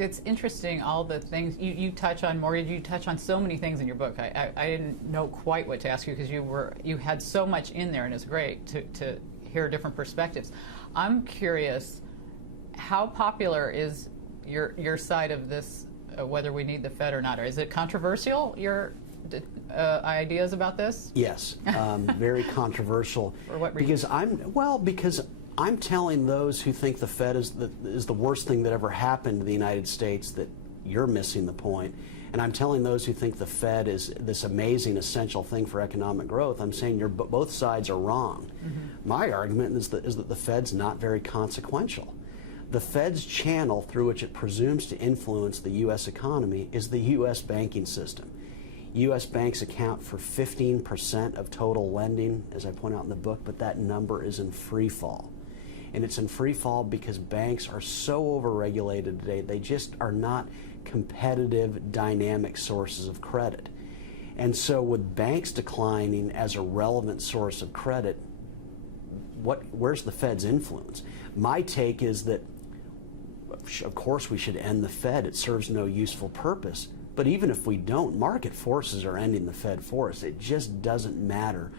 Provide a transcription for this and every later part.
It's interesting, all the things you touch on mortgage. You touch on so many things in your book. I didn't know quite what to ask you because you had so much in there, and it's great to hear different perspectives. I'm curious, how popular is your side of this, whether we need the Fed or not? Or is it controversial, your ideas about this? Yes, very controversial. For what reason? Because I'm telling those who think the Fed is the worst thing that ever happened to the United States that you're missing the point. And I'm telling those who think the Fed is this amazing, essential thing for economic growth, I'm saying both sides are wrong. Mm-hmm. My argument is that the Fed's not very consequential. The Fed's channel through which it presumes to influence the U.S. economy is the U.S. banking system. U.S. banks account for 15% of total lending, as I point out in the book, but that number is in free fall. And it's in free fall because banks are so overregulated today, they just are not competitive, dynamic sources of credit. And so with banks declining as a relevant source of credit, where's the Fed's influence? My take is that, of course, we should end the Fed. It serves no useful purpose. But even if we don't, market forces are ending the Fed for us. It just doesn't matter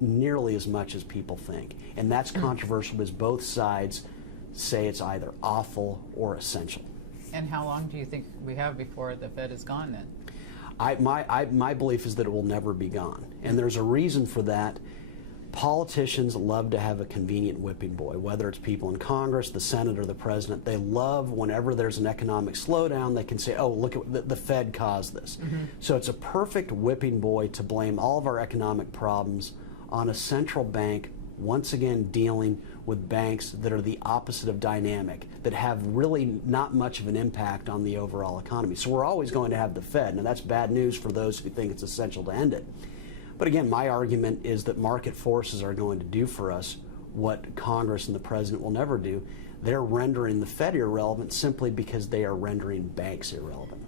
nearly as much as people think. And that's controversial because both sides say it's either awful or essential. And how long do you think we have before the Fed is gone then? My belief is that it will never be gone. And there's a reason for that. Politicians love to have a convenient whipping boy, whether it's people in Congress, the Senate, or the President. They love whenever there's an economic slowdown, they can say, oh, look, the Fed caused this. Mm-hmm. So it's a perfect whipping boy to blame all of our economic problems on a central bank, once again dealing with banks that are the opposite of dynamic, that have really not much of an impact on the overall economy. So we're always going to have the Fed. Now that's bad news for those who think it's essential to end it. But again, my argument is that market forces are going to do for us what Congress and the President will never do. They're rendering the Fed irrelevant simply because they are rendering banks irrelevant.